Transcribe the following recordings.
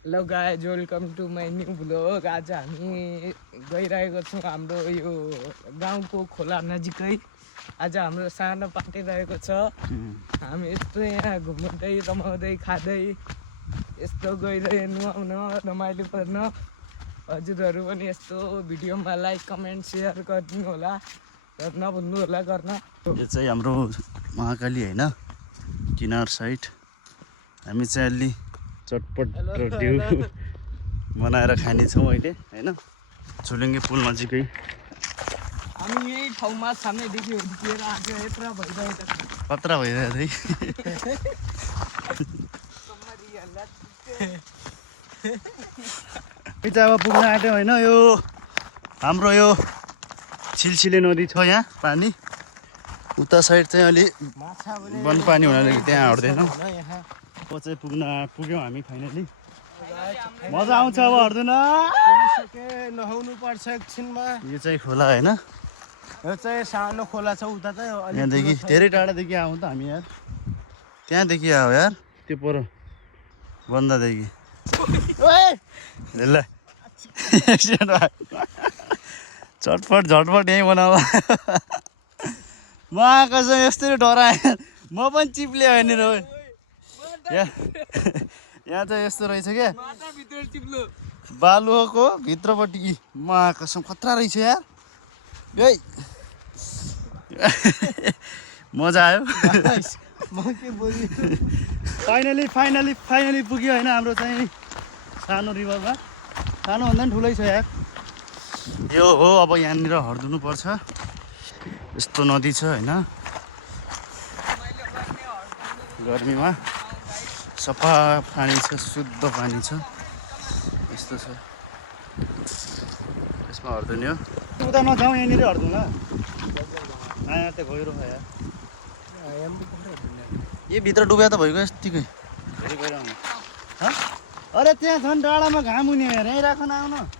Hello guys welcome to my new blog. आज हामी गइरहेको छौँ हाम्रो यो गाउँको खोला नजिकै। आज हाम्रो सानो पार्टी रहेको छ। हामी यस्तो यहाँ घुम्दै रमाउँदै खाँदै यस्तो गइरहे नुहाउन रमाइलो गर्न। हजुरहरू पनि यस्तो भिडियोमा लाइक कमेन्ट सेयर गरिदिनु होला र नभुल्नु होला गर्न। यो चाहिँ हाम्रो महाकाली होइन किनार साइड। हामी चाहिँ अलि चटपट र ढिउ बनाएर खानेछौँ अहिले होइन। झुलुङ्गे पुल नजिकै हामी यही ठाउँमा सानैदेखि हुर्किएर आज यत्र भइरहेको छ। खतरा भइरहेको थियो है। चाहिँ अब पुग्न आँट्यो होइन। यो हाम्रो यो छिलछिले नदी छ यहाँ पानी। उता साइड चाहिँ अलि वनपानी हुनाले त्यहाँ हट्दैनौँ। अब चाहिँ पुग्यौँ हामी फाइनली। मजा आउँछ अब हट्दैन। नहुनु पर्छ एकछिनमा। यो चाहिँ खोला होइन। यो चाहिँ सानो खोला छ। उता चाहिँ यहाँदेखि धेरै टाढादेखि आउँ त हामी यार। त्यहाँदेखि आऊ यार त्यो पर बन्दादेखि ल चटपट झटपट यहीँ बनाऊ। म आएको चाहिँ यस्तै डराएँ। म पनि चिप्ले होइन र यहाँ चाहिँ यस्तो रहेछ क्या बालुवाको भित्रपट्टि। म कसम खतरा रहेछ यार। है मजा आयो। फाइनली पुग्यो होइन हाम्रो चाहिँ सानो रिभरमा। सानो भन्दा पनि ठुलै छ यार। यो हो अब यहाँनिर हर्दिनु पर्छ। यस्तो नदी छ होइन। गर्मीमा सफा पानी छ, शुद्ध पानी छ। यस्तो छ। यसमा हर्दिने हो। उता नजाउँ यहाँनिर हर्दौँ ल। यहाँ त गहिरो छ यार। यो भित्र डुब्या त भइगयो यत्तिकै। धेरै गहिरो आउनु। अरे त्यहाँ झन् डाँडामा घाम हुने यार। यहीँ राख न आउन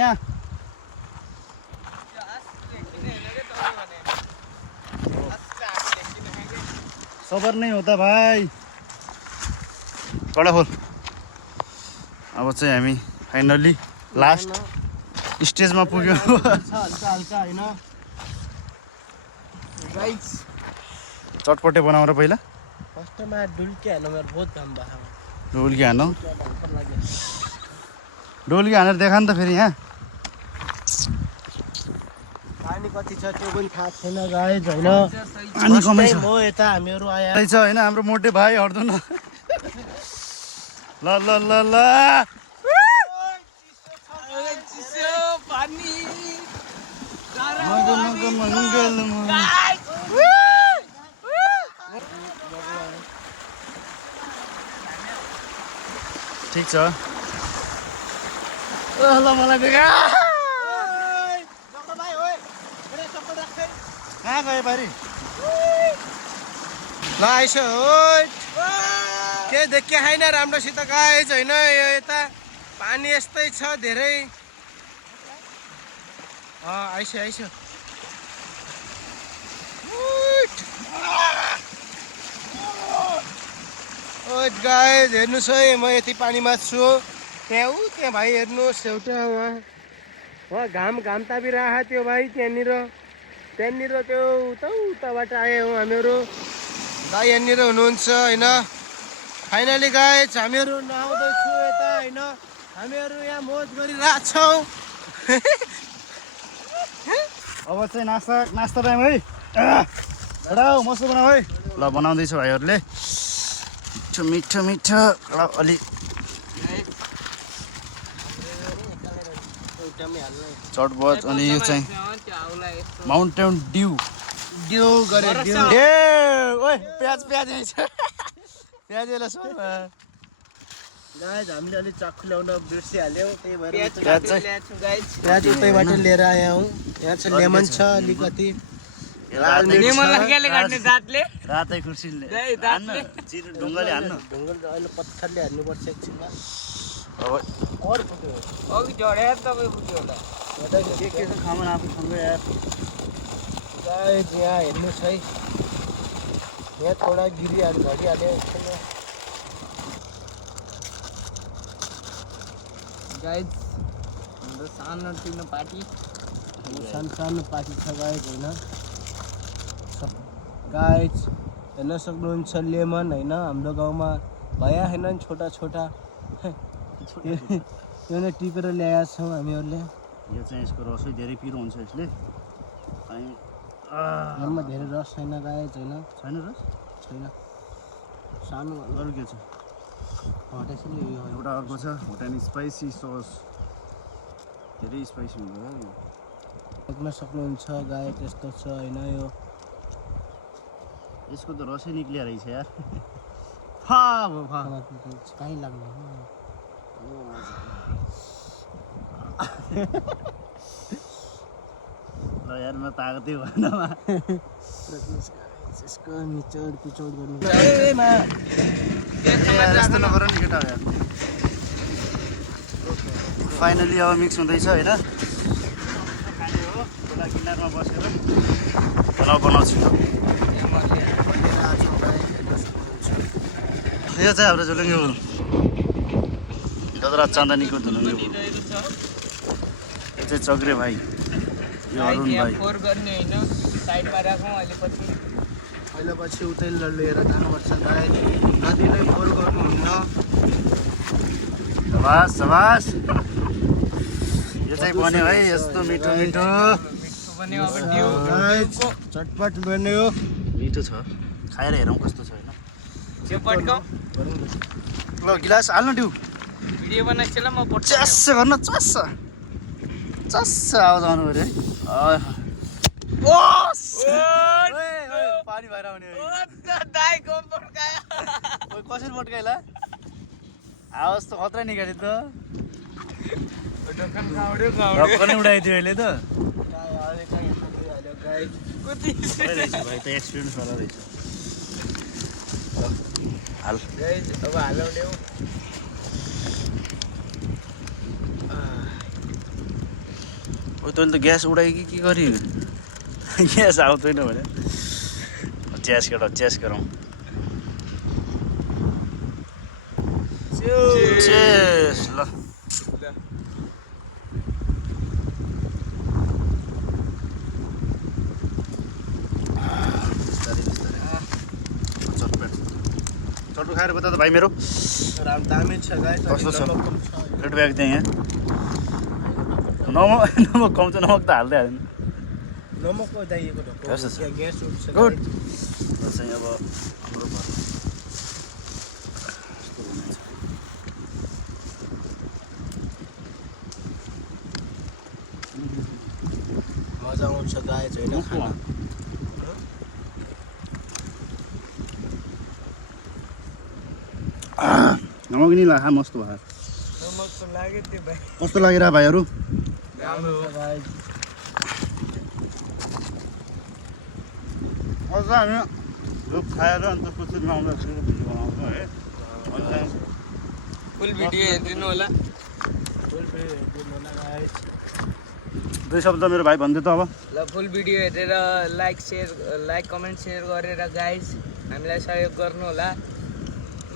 यहाँ। सबर नै हो त भाइ। कडा खोल। अब चाहिँ हामी फाइनल्ली लास्ट स्टेजमा पुग्यो। चटपटे बनाएर पहिला फर्स्टमा डुल्की हाल्नु मेरो बहुत घाम भयो। डोल्की हान्नु। डोल्की हानेर देखा नि त फेरि यहाँ पानी कति छ त्यो पनि थाहा छैन गाइज होइन। पानी कमै छ हो यता हामीहरू आए रहेछ होइन। हाम्रो मोटे भाइ हट्दो न। ल ल ल ल ठिक छ। ल मलाई बेगा कहाँ गयो बारी। ल आइस के देखिया छैन राम्रोसित गाइज होइन। यो यता पानी यस्तै छ धेरै। आइस गाइज हेर्नुहोस् है। म यति पानीमा छु। त्यहाँ भाइ हेर्नुहोस् एउटा उहाँ घाम तापिरहेको थियो भाइ। त्यहाँनिर त्यो उताबाट आए हौँ हामीहरू। दाइ यहाँनिर हुनुहुन्छ होइन। फाइनली गाइज हामीहरू नआउँदैछु यता होइन। हामीहरू यहाँ मोज गरिरहेछौँ। अब चाहिँ नास्ता टाइम है। एउटा मसो बनाऊ है। ल बनाउँदैछ भाइहरूले। मिठो अलि चटपट। अनि यो चाहिँ माउन्टेन ड्यू गरे ओए प्याज प्याजलाई सो गाइज हामीले अलिक चाखु ल्याउन बिर्सिहाल्यौँ। त्यही भएर प्याज उतैबाट लिएर आएँ हौँ। यहाँ चाहिँ लेमन छ अलिकति। रातै खुर्सीले ढुङ्गाले हान्नु। ढुङ्गल अहिले पत्थरले हान्नुपर्छ एकछिनमा। अब के छ खाना आफूसँगै यार। गाइज यहाँ हेर्नुहोस् है। यहाँ थोडा झरिहाल्यो एकछिनमा। गाइज हाम्रो सानो टिनो पार्टी सानो पार्टी छ गाइज होइन गाइज हेर्न सक्नुहुन्छ लेमन होइन हाम्रो गाउँमा भया छैनन् छोटा छोटा त्यो नै टिपेर ल्याएका छौँ हामीहरूले। यो चाहिँ यसको रसै धेरै पिरो हुन्छ यसले अनि घरमा धेरै रस छैन गाइज होइन छैन रस छैन सानो अरू के छ त्यसैले यो एउटा अर्को छ भुटानी स्पाइसी सस धेरै स्पाइसी हुन्छ यो देख्न सक्नुहुन्छ गाई त्यस्तो छ होइन यो यसको त रसै निक्लिया रहेछ यार फा कहीँ लाग्ने ल यार म तागतै भएन यसको निचोड पिचोड गर्नु यस्तो नगर नि केटा यार फाइनली अब मिक्स हुँदैछ होइन खोला किनारमा बसेर बनाउँछु यो चाहिँ हाम्रो झुलुङ्गे फुल गजराज चाँदनीको झुलुङ्गे फुल यो चाहिँ चक्रे भाइ यो अरुण भाइ फोहोर गर्ने होइन साइडमा राखौँ अहिले पछि अहिले पछि उतै लिएर जानुपर्छ गाई नदी नै फोहोर गर्नुहुन्न सबास सबास यो चाहिँ बन्यो है यस्तो मिठो मिठो पनि अब दिउ गाइज चटपट बन्यो मिठो छ खाएर हेरौँ कस्तो छ होइन त्यो पड्काऊ ल गिलास हाल्नु डिउ भिडियो बनाइछ ल म च्यास गर्न चस्स चस्स आवाज आउनु पऱ्यो है पानी भएर आउने कसरी पड्काइला आवाज त खतरा निकाल्यो त ढक्कनै उडाइदियो अहिले त भाइ त एक्सपिरियन्स वाला रहेछ हाल अब हालाउने तैँले त ग्यास उडायो कि के गरी ग्यास आउँदैन भने च्यास गरौँ चेस ल चट्टु खाएर बता त भाइ मेरो दामी छ गाई कस्तो छ फिडब्याक दिएँ यहाँ नमक कम छ नमक त हाल्दै हाल्दैन नमकको दाइएको कस्तो छ ग्यास उठ्छ गुड चाहिँ अब हाम्रो घर मजा आउँछ गाई होइन खाना नमक नि ला मस्त भयो नमक त लाग्यो त्यो भाइ कस्तो लागेर भाइहरू राम्रो हो गाई अझ हामी यो खाएर अन्त कसरी आउँदा भिडियो बनाउँछौँ है फुल भिडियो हेरिदिनु होला दुई शब्द मेरो भाइ भन्दै त अब ल फुल भिडियो हेरेर लाइक कमेन्ट सेयर गरेर गाइज हामीलाई सहयोग गर्नु होला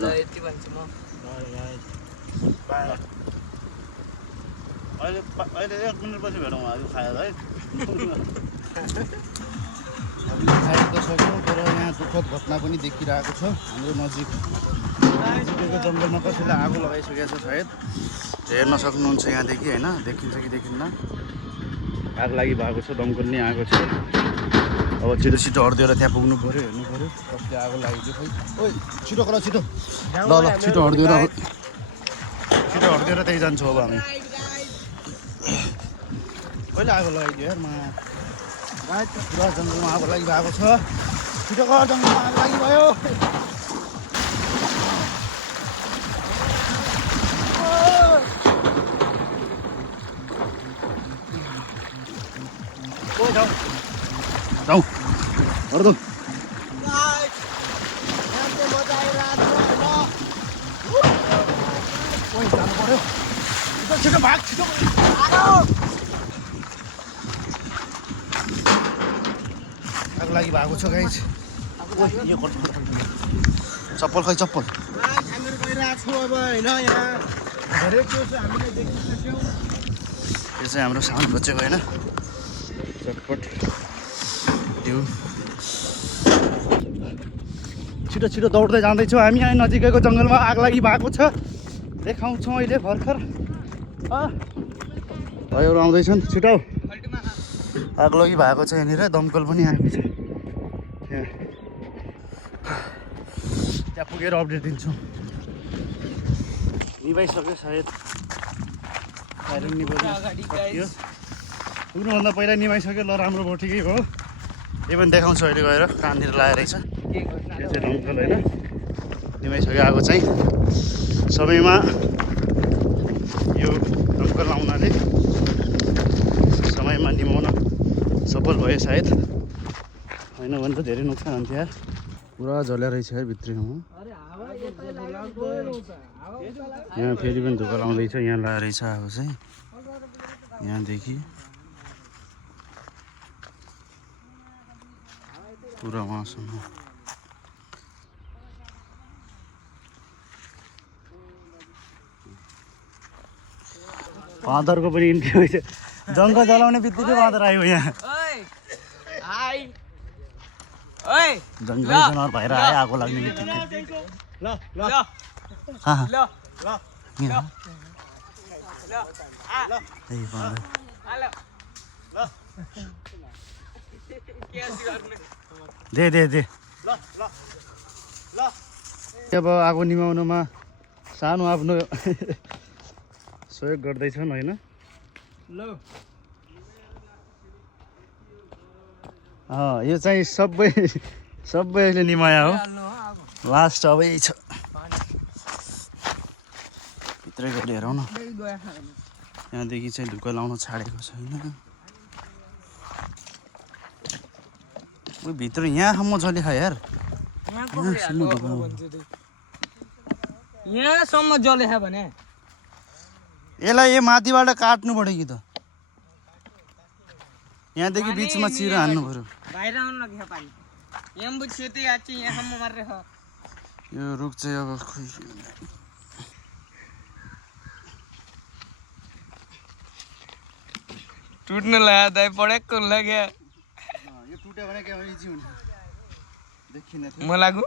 ल यति भन्छु म अहिले 1 मिनटपछि भेटौँ आज खाएर है हामीले खाएर त सक्यौँ तर यहाँ दुःखद घटना पनि देखिरहेको छ हाम्रो नजिक जङ्गलमा कसैले आगो लगाइसकेको छ सायद हेर्न सक्नुहुन्छ यहाँदेखि होइन देखिन्छ कि देखिन्न आग लागि भएको छ दमकल नै आएको छ अब छिटो छिटो हरिदिएर त्यहाँ पुग्नु पऱ्यो हेर्नु पऱ्यो कसले आगो लगाइदियो खै ओइ छिटो गर छिटो ल छिटो हरिदिएर त्यहीँ जान्छौँ अब हामी कहिले आगो लगाइदियो यार पुरा जङ्गलमा आगो लागिरहेको छ छिटो घर जङ्गलमा आगो लागिभयो जाउँ हर्दो जानु पर्यो छिटो भाग छिटो आगो लागि भएको छ गाइस चप्पल खै चप्पल हामीहरू गइरहेको छु अब होइन यहाँ यो चाहिँ हाम्रो साउन्ड बचेको होइन चटपट त्यो छिटो छिटो दौड्दै जाँदैछौँ हामी यहाँ नजिकैको जङ्गलमा आग लागि भएको छ देखाउँछौँ अहिले भर्खर भाइहरू आउँदैछन् छिटो आग लागि भएको छ यहाँनिर दमकल पनि आएको छ त्यहाँ पुगेर अपडेट दिन्छु निभाइसक्यो सायद पुग्नुभन्दा पहिला निभाइसक्यो ल राम्रो भयो ठिकै भयो यो पनि देखाउँछु अहिले गएर कहाँनिर लगाएर रहेछ यो चाहिँ दमकल होइन निभाइसक्यो आगो चाहिँ समयमा यो दमकल लाउनाले समयमा निभाउन सफल भयो सायद होइन भने त धेरै नोक्सान हुन्थ्यो यार पुरा जल्या रहेछ यार भित्री ठाउँमा यहाँ फेरि पनि धुका लाउँदैछ यहाँ लगाएर रहेछ अब चाहिँ यहाँदेखि पुरा वहाँसम्म बाँदरको पनि इन्ट्री भएछ जङ्गल जलाउने बित्तिकै बाँदर आयो यहाँ जङ्गल जनावर भएर आयो आगो लाग्ने बित्तिकै दे अब आगो निभाउनुमा सानो आफ्नो सहयोग गर्दैछन् होइन यो चाहिँ सबैले निमाया हो लास्ट अब यही छ भित्रै गएर हेरौँ न यहाँदेखि चाहिँ धुका लाउन छाडेको छैन भित्र यहाँसम्म जले खा यार यहाँसम्म जले खा भने यसलाई यो माथिबाट काट्नु पर्यो कि त यहाँदेखि बिचमा चिरो हान्नु पर्यो बाहिर आउनु लाग्यो पानी यम्बु छेते आछि यहाँसम्म मारे हो यो रुख चाहिँ अब खोइ टुट्न लाग्दा पड्याक्क लाग्यो यो टुट्यो भने के इजी हुन्छ देखिन म लागु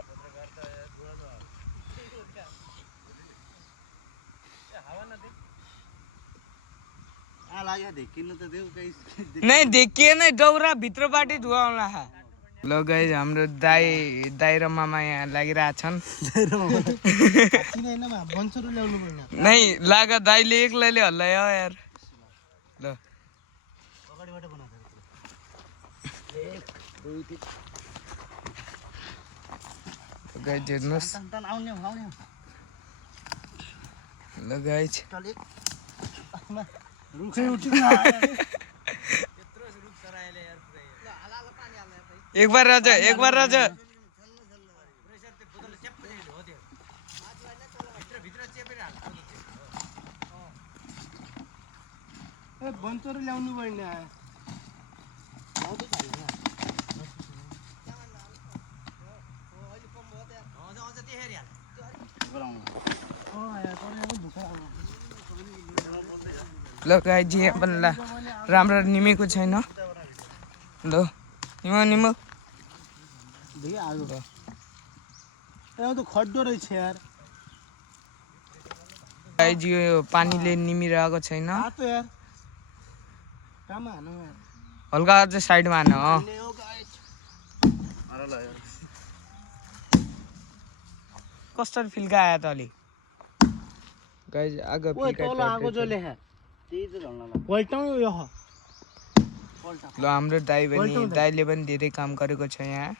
नहीं देखिए नहीं डौरा भित्रबाटै धुवा आउला ल गाइस हाम्रो दाइ र मामा यहाँ लागिरहेछन् नहीं लागा दाइले एक्लैले हल्लायो यार ल गाइस हेर्नुस् ल गाइस एक बार राजा बन्चरो ल्याउनु पर्ने ल गाइस जी अपन राम्रो निमेको छैन ल निमो तो खड्डो रहेछ यार गाइस जी यो पानीले निमिरहेको छैन तो यार काम हानु यार हल्का चाहिँ साइडमा हान कस्तो फिल्का आयो त अलि गाइस आगो आगो जले है पल्टाउँ यो ल हाम्रो दाइले पनि धेरै काम गरेको छ यहाँ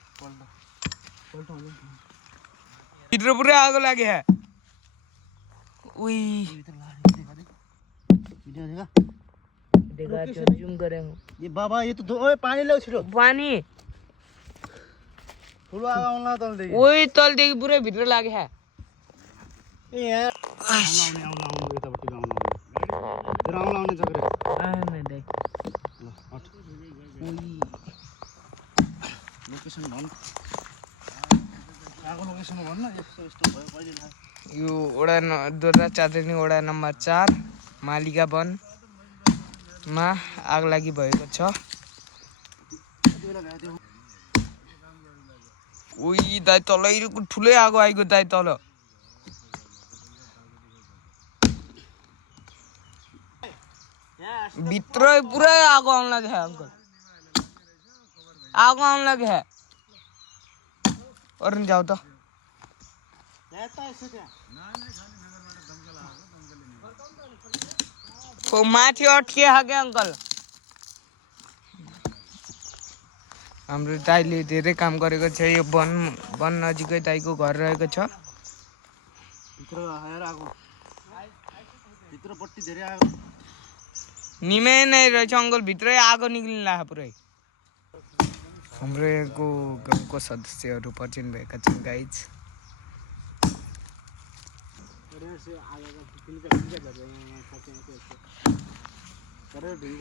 भित्र पुरै आगो लाग्यो उई जूम गरे ये बाबा ये तो ओए पानी ल्याउ छिटो पानी ठुलो आगो आउला तलदेखि ओइ तलदेखि पुरै भित्र लाग्यो ए यार आउलाउने यतापट्टि आउलाउने जग्गा ल हट लोकेसन भन आगो लोकेसन भन्न यस्तो भयो कहिले यो दोर्रा चाँदनी वडा नम्बर 4 मालिका वनमा आग लागि भएको छ। उही दाइ तल ठुलै आगो आइगयो दाइ तल। भित्र पुरै आगो आउन लाग्यो अंकल, आगो आउन लाग्यो। अरुण जाऊ त। माथि अट्किए क्या अंकल। हाम्रो दाइले धेरै काम गरेको छ। यो वन नजिकै दाइको घर रहेको छ। निमै नै रहेछ अंकल, भित्रै आगो निक्लिन लाग्यो पुरै। हाम्रो यहाँको गाउँको सदस्यहरू पर्चिन भएका छन् गाइज।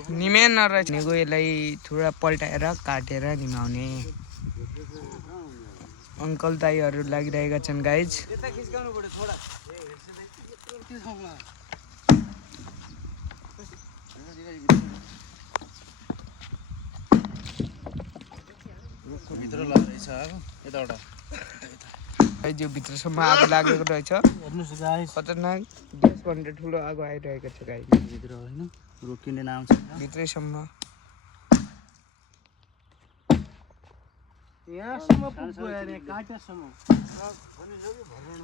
निमै नरहेछ भनेको यसलाई थोडा पल्टाएर काटेर निमाउने अंकल दाइहरू लागिरहेका छन् गाइज। भित्र लाग्दैछ आगो यताबाट। यो भित्रसम्म आगो लागेको रहेछ। हेर्नुहोस् गाइस, खतरनाक ग्यास भन्ने ठुलो आगो आइरहेको छ गाइज। भित्र होइन रोकिने नाम छ भित्रैसम्म यहाँसम्म पुग्यो अरे, काटेसम्म।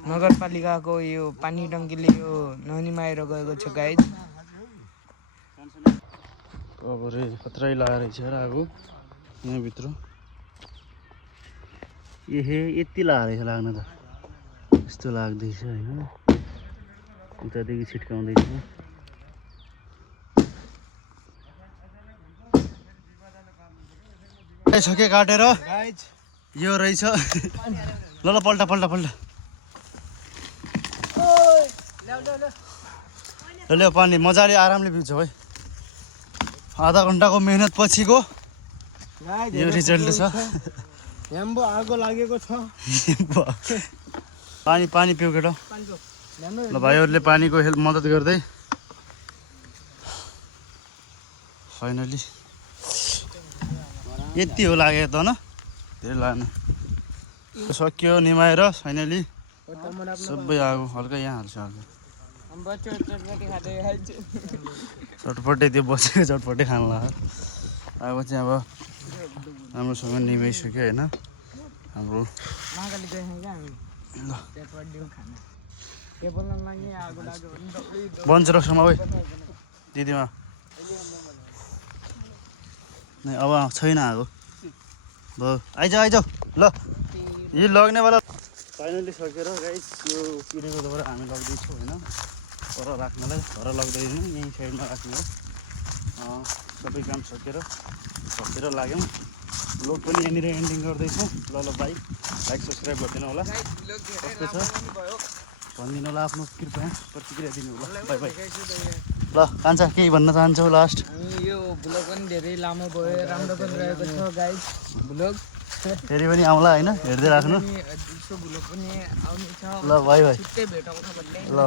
नगरपालिकाको यो पानी टङ्कीले यो ननिमाएर गएको छ गाइज। अब रे खतरै लागेको रहेछ र आगो यहाँभित्र। एहे यति लागेको रहेछ, लाग्न त यस्तो लाग्दैछ होइन। उतादेखि छिट्काउँदैछ। सके काटेर यो रहेछ। ल ल पल्टा पल्टा पल्टा ल पानी मजाले आरामले पिउँछ भाइ। आधा घन्टाको मेहनत पछिको यो रिजल्ट छ। याम्बो आगो लागेको छ। पानी पानी पिउ केटा। ल भाइहरूले पानीको हेल्प मद्दत गर्दै फाइनली यति हो लाग्यो त न, धेरै लागेन। सक्यो निमाएर फाइनली सबै आगो हल्का यहाँ हाल्छ। हल्का चटपटे त्यो बसेको चटपटे खानु लाग्यो। अब चाहिँ अब राम्रोसँग निभाइसक्यो होइन हाम्रो। बन्छ रकसम्म है दिदीमा। अब छैन आगो। भयो आइज ल यो लग्नेवाला फाइनली सकेर गाइस। यो किरेको दबाएर हामी लग्दैछौँ होइन, पर राख्नलाई। घर लग्दैन, यहीँ साइडमा राख्ने हो। सबै काम सकेर लाग्यौँ। लोक पनि यहाँनिर एन्डिङ गर्दैछौँ। ल ल भाइ लाइक सब्सक्राइब गरिदिनु होला। कस्तो छ भनिदिनु होला, आफ्नो कृपया प्रतिक्रिया दिनु होला। By by. ल कान्छा केही भन्न चाहन्छौ लास्ट? यो भ्लग पनि धेरै लामो भयो, राम्रो पनि रहेको छ गाइज भ्लग। फेरि पनि आउँला होइन, हेर्दै राख्नु। भ्लग पनि आउने छ। ल बाई बाई। छिट्टै भेटौँ भन्ने। ल।